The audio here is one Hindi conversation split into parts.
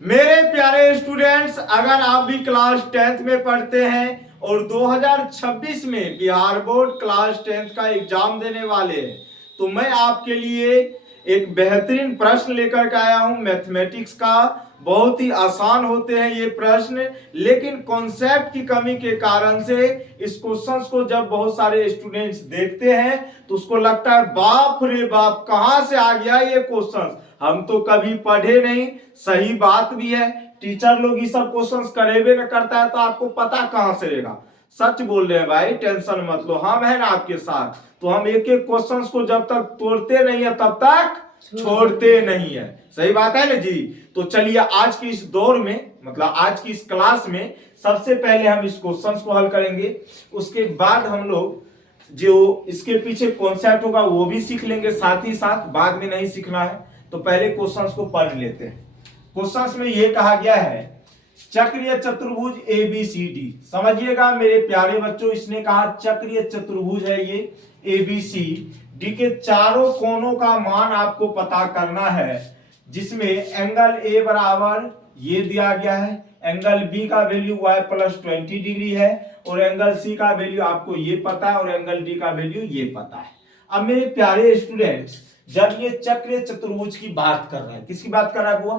मेरे प्यारे स्टूडेंट्स, अगर आप भी क्लास 10th में पढ़ते हैं और 2026 में बिहार बोर्ड क्लास 10th का एग्जाम देने वाले हैं, तो मैं आपके लिए एक बेहतरीन प्रश्न लेकर के आया हूं मैथमेटिक्स का। बहुत ही आसान होते हैं ये प्रश्न, लेकिन कॉन्सेप्ट की कमी के कारण से इस क्वेश्चंस को जब बहुत सारे स्टूडेंट्स देखते हैं तो उसको लगता है बाप रे बाप, कहां से आ गया ये क्वेश्चंस, हम तो कभी पढ़े नहीं। सही बात भी है, टीचर लोग ये सब क्वेश्चंस करेबे न करता है तो आपको पता कहां से रहेगा। सच बोल रहे हैं भाई, टेंशन मत लो, हम हैं ना आपके साथ। तो हम एक एक क्वेश्चंस को जब तक तोड़ते नहीं है तब तक छोड़ते नहीं है। सही बात है ना जी। तो चलिए आज की इस दौर में, मतलब आज की इस क्लास में सबसे पहले हम इस क्वेश्चंस को हल करेंगे। उसके बाद हम लोग जो इसके पीछे कॉन्सेप्ट होगा वो भी सीख लेंगे, साथ ही साथ बाद में नहीं सीखना है तो पहले क्वेश्चंस को पढ़ लेते हैं। क्वेश्चंस में यह कहा गया है चक्रीय चतुर्भुज ABCD। समझिएगा मेरे प्यारे बच्चों, इसने कहा चक्रीय चतुर्भुज है ये ABCD के चारों कोनों का मान आपको पता करना है, जिसमें एंगल A बराबर ये दिया गया है, एंगल B का वैल्यू y + 20 डिग्री है, और एंगल C का वैल्यू आपको ये पता है, और एंगल D का वैल्यू ये पता है। अब मेरे प्यारे स्टूडेंट्स, जब ये चक्रीय चतुर्भुज की बात कर रहा है, किसकी बात कर रहा है बुआ?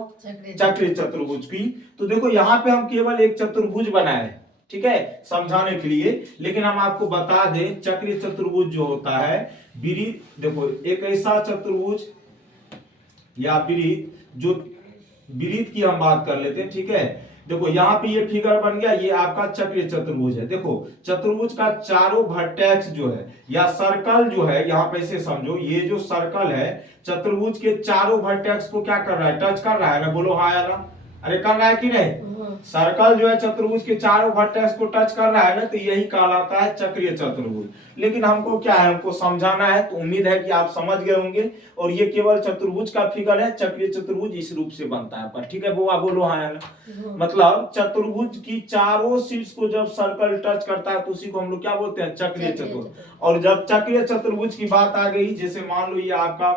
चक्रीय चतुर्भुज की। तो देखो यहाँ पे हम केवल एक चतुर्भुज बनाए, ठीक है, समझाने के लिए। लेकिन हम आपको बता दें चक्रीय चतुर्भुज जो होता है, देखो एक ऐसा चतुर्भुज या वृत्त, जो वृत्त की हम बात कर लेते हैं, ठीक है। देखो यहाँ पे ये फिगर बन गया, ये आपका चक्रीय चतुर्भुज है। देखो चतुर्भुज का चारों वर्टेक्स जो है या सर्कल जो है, यहाँ पे से समझो ये जो सर्कल है चतुर्भुज के चारों वर्टेक्स को क्या कर रहा है? टच कर रहा है ना, बोलो हाँ या ना। अरे कर रहा है कि नहीं? सर्कल जो है चतुर्भुज के चारों वर्टेक्स को टच कर रहा है ना, तो यही कहलाता है चक्रीय चतुर्भुज। लेकिन हमको क्या है, हमको समझाना है, तो उम्मीद है कि आप समझ गए होंगे। और ये केवल चतुर्भुज का फिगर है, चक्रीय चतुर्भुज इस रूप से बनता है। पर ठीक है बुआ, बोलो हाँ या ना। मतलब चतुर्भुज की चारों शीर्ष को जब सर्कल टच करता है तो उसी को हम लोग क्या बोलते हैं? चक्रीय चतुर्भुज। और जब चक्रीय चतुर्भुज की बात आ गई, जैसे मान लो ये आपका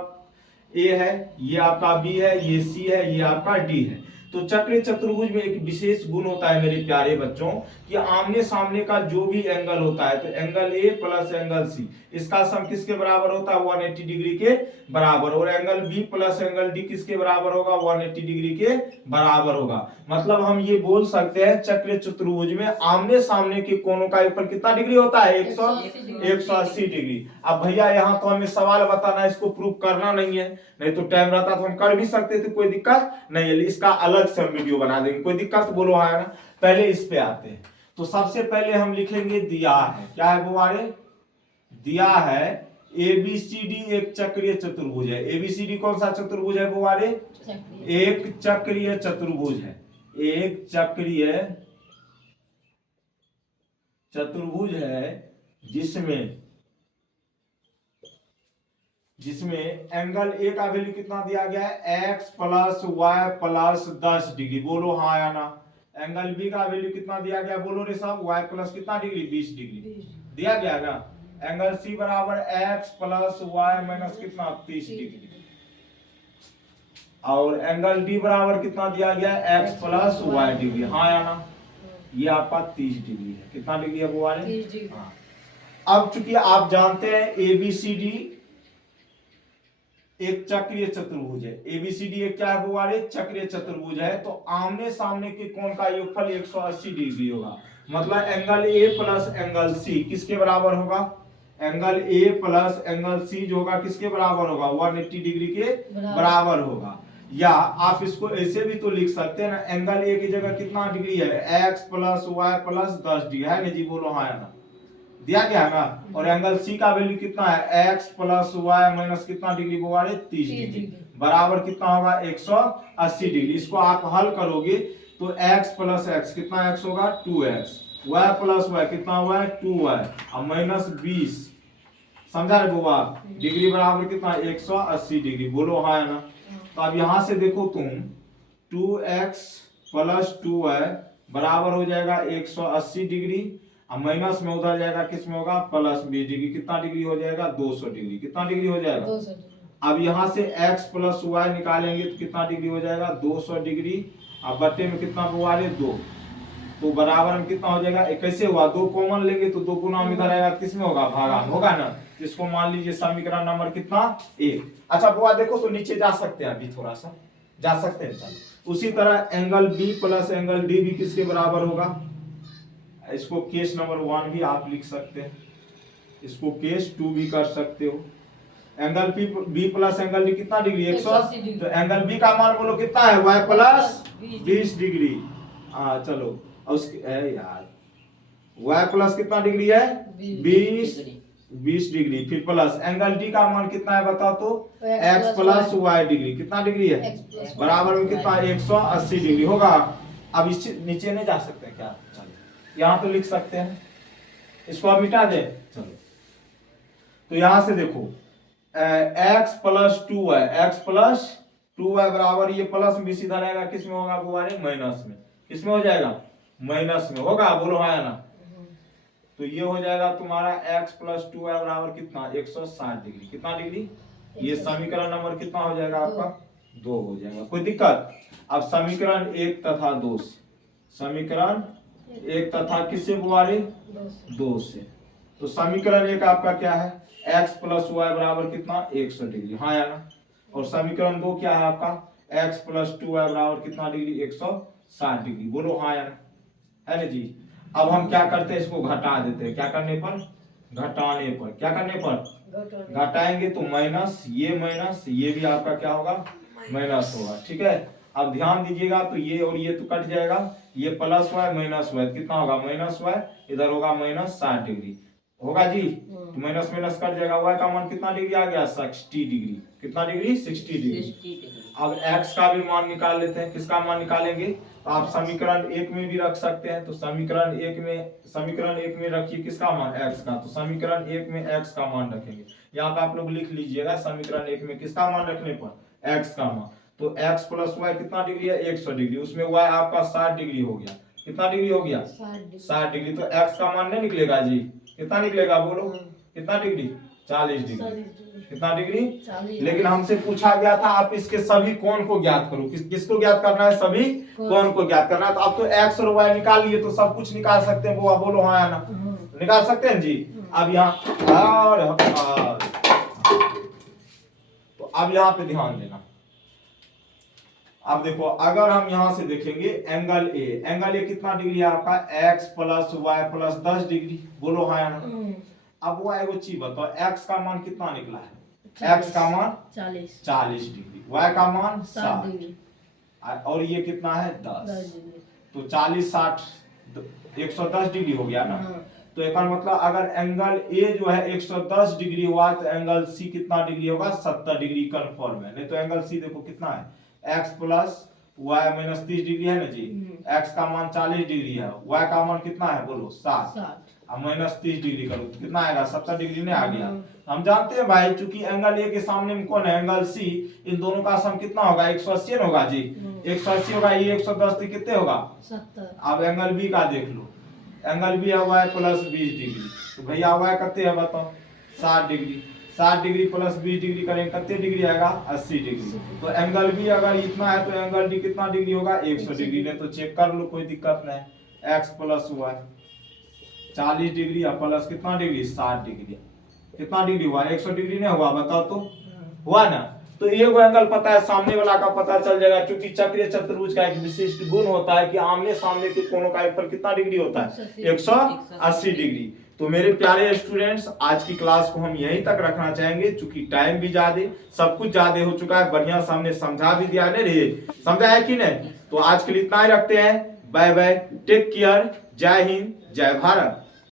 A है, ये आपका B है, ये C है, ये आपका D है, तो चक्रीय चतुर्भुज में एक विशेष गुण होता है मेरे प्यारे बच्चों, कि आमने सामने का जो भी एंगल होता है, तो angle A plus angle C, इसका सम किसके बराबर होता है? 180 डिग्री के बराबर। और angle B plus angle D किसके बराबर होगा? 180 डिग्री के बराबर होगा। मतलब हम ये बोल सकते हैं चक्रीय चतुर्भुज में आमने सामने के कोनों का योगफल कितना डिग्री होता है? 180 डिग्री। अब भैया यहाँ तो हमें सवाल बताना, इसको प्रूव करना नहीं है, नहीं तो टाइम रहता तो हम कर भी सकते थे, कोई दिक्कत नहीं है। इसका अलग से हम वीडियो बना देंगे, कोई दिक्कत? बोलो हाँ ना। पहले इस पे आते हैं। तो सबसे पहले हम लिखेंगे दिया है, क्या है बुआरे? दिया है ABCD एक चक्रीय चतुर्भुज है। ABCD कौन सा चतुर्भुज है बुआरे? एक चक्रीय चतुर्भुज है, एक चक्रीय चतुर्भुज है, जिसमें एंगल A का वैल्यू कितना दिया गया है? x + y + 10 degree. बोलो हाँ या ना। एंगल B का वैल्यू कितना दिया गया? बोलो रे साहब, y प्लस कितना डिग्री? 20 डिग्री दिया गया ना। एंगल C बराबर x + y - कितना? 30 डिग्री। और एंगल D बराबर कितना दिया गया? x + y degree. हाँ या ना। ये आपका 30 डिग्री है। कितना डिग्री है वो वाले? हाँ। अब चूंकि आप जानते हैं ABCD एक चक्रीय चतुर्भुज है, ABCD एक क्या है बुआरे? चक्रीय चतुर्भुज है, तो आमने सामने के कोण का योगफल 180 डिग्री होगा। मतलब angle A plus angle C किसके बराबर होगा? Angle A plus angle C जो होगा किसके बराबर होगा? 180 डिग्री के बराबर होगा। या आप इसको ऐसे भी तो लिख सकते हैं ना, एंगल A की जगह कितना डिग्री है? x + y + 10 डिग्री है ना जी। बोलो हाँ या ना। दिया गया ना। और एंगल C का वैल्यू कितना है? x + y - कितना डिग्री बुआरे? 30 डिग्री बराबर कितना होगा? 180 डिग्री। इसको आप हल करोगे तो x + x कितना x होगा? 2x, y + y कितना हुआ है? 2y, और -20, समझा रे बुआ? डिग्री बराबर कितना? 180 डिग्री। बोलो हाँ या ना। तो अब यहां से देखो तुम, 2x + 2y बराबर हो जाएगा 180 डिग्री, माइनस में उधर जाएगा, किस में होगा? +20 डिग्री। कितना डिग्री हो जाएगा? 200 डिग्री। कितना डिग्री हो जाएगा? 200। अब यहाँ से x प्लस वाई निकालेंगे तो कितना डिग्री हो जाएगा 200 डिग्री। अब बट्टे में कितना बुआ रहे 2, तो बराबर में कितना हो जाएगा, कैसे हुआ 2 कॉमन लेंगे तो 2 गुना इधर आएगा, किसमें होगा भागा होगा ना। इसको मान लीजिए समीकरण नंबर कितना 1। अच्छा बुआ देखो तो नीचे जा सकते हैं, अभी थोड़ा सा जा सकते हैं। चलो उसी तरह angle B plus angle D भी किसके बराबर होगा, इसको केस नंबर 1 भी आप लिख सकते हैं, इसको केस 2 भी कर सकते हो। Angle B plus angle D कितना डिग्री 180, तो एंगल बी का मान बोलो कितना है y प्लस 20 डिग्री। चलो उसके यार y प्लस कितना डिग्री है 20 डिग्री, फिर प्लस एंगल डी का मान कितना है बताओ तो x प्लस y डिग्री, कितना डिग्री है बराबर में कितना 180 डिग्री होगा। अब इस नीचे नहीं जा सकते क्या, चलो यहाँ तो लिख सकते हैं, इसको अब मिटा दे। चलो तो यहां से देखो x plus 2y, x plus 2y बराबर, ये प्लस में भी सीधा रहेगा, किस में होगा बुआरे माइनस में, किस में हो जाएगा माइनस में होगा, बोलो हाँ या ना। तो ये हो जाएगा तुम्हारा x प्लस 2y बराबर कितना 160 डिग्री, कितना डिग्री, ये समीकरण नंबर कितना हो जाएगा आपका 2 हो जाएगा, कोई दिक्कत। अब समीकरण 1 तथा 2 से, समीकरण 1 तथा किससे बुआरे 2 से, तो समीकरण 1 आपका क्या है x प्लस वाई बराबर कितना 100 डिग्री, हाँ या ना। और समीकरण 2 क्या है आपका x प्लस 2y बराबर कितना डिग्री 160 डिग्री, बोलो हाँ या ना, है ना जी। अब हम क्या करते हैं, इसको घटा देते हैं, क्या करने पर घटाने पर, क्या करने पर घटाएंगे तो माइनस ये भी आपका क्या होगा माइनस होगा, ठीक है। अब ध्यान दीजिएगा तो ये और ये तो कट जाएगा, ये प्लस वाई माइनस वाई कितना होगा माइनस वाई, इधर होगा माइनस 60 डिग्री होगा जी, तो माइनस माइनस कट जाएगा, y का मान कितना डिग्री आ गया 60 डिग्री, कितना डिग्री 60 डिग्री। अब x का भी मान निकाल लेते हैं, किसका मान निकालेंगे, तो आप समीकरण 1 में भी रख सकते हैं, तो समीकरण 1 में रखिए किसका मान x का, तो समीकरण 1 में x का मान रखेंगे, यहाँ पे आप लोग लिख लीजिएगा समीकरण 1 में किसका मान रखने पर x का मान, तो x प्लस वाई कितना डिग्री है 100 डिग्री, उसमें y आपका 60 डिग्री हो गया, कितना डिग्री हो गया 60 डिग्री, तो x का मान नहीं निकलेगा जी, कितना निकलेगा बोलो कितना डिग्री 40 डिग्री, कितना डिग्री 40। लेकिन हमसे पूछा गया था आप इसके सभी कोण को ज्ञात करो, किसको ज्ञात करना है, सभी कोण को ज्ञात करना है। तो अब तो x और y निकाल लिए तो सब कुछ निकाल सकते हैं, वो बोलो हाँ या ना, निकाल सकते हैं जी। अब यहाँ तो अब यहाँ पे ध्यान देना, अब देखो अगर हम यहां से देखेंगे एंगल ए कितना डिग्री है आपका x plus y plus 10 degree, बोलो हाँ या ना। अब वो एगो चीज बताओ, x का मान कितना निकला है, x का मान 40 डिग्री, y का मान 60 डिग्री, और ये कितना है 10, तो 40 60 110 डिग्री हो गया ना। तो एक मतलब अगर एंगल ए जो है 110 डिग्री हुआ तो एंगल सी कितना डिग्री होगा 70 डिग्री कन्फर्म है, नहीं तो एंगल सी देखो कितना है x plus y minus 30 degree है ना जी, x का मान 40 डिग्री है, y का मान कितना है बोलो 60, अब माइनस 30 डिग्री करो तो कितना आएगा 70 डिग्री नहीं आ गया। हम जानते हैं भाई चूंकि एंगल ए के सामने में कौन है एंगल सी, इन दोनों का सम कितना होगा 180 होगा जी, 180 होगा, ये 110 तो कितने होगा 70। अब एंगल बी का देख लो, एंगल बी है y प्लस 20 डिग्री, तो भैया y कितने है बताओ 60 डिग्री, 60 डिग्री प्लस 20 डिग्री करेंगे कितने डिग्री आएगा 80 डिग्री, तो एंगल बी अगर इतना है तो एंगल डी कितना डिग्री होगा 100 डिग्री, ने तो चेक कर लो कोई दिक्कत नहीं। x प्लस वाई 40 डिग्री या प्लस कितना डिग्री 60 डिग्री, कितना डिग्री हुआ 100 डिग्री नहीं हुआ बताओ तो हुआ ना। तो ये वो एंगल पता है, सामने वाला का पता चल जाएगा, क्योंकि चक्रीय चतुर्भुज का एक विशिष्ट गुण होता है कि आमने सामने के कोणों का योगफल कितना डिग्री होता है 180 डिग्री। तो मेरे प्यारे स्टूडेंट्स आज की क्लास को हम यहीं तक रखना चाहेंगे, चूंकि टाइम भी ज्यादा सब कुछ ज्यादा हो चुका है, बढ़िया से हमने समझा भी दिया नहीं रे, समझा है कि नहीं। तो आज के लिए इतना ही रखते हैं, बाय बाय, टेक केयर, जय हिंद जय भारत।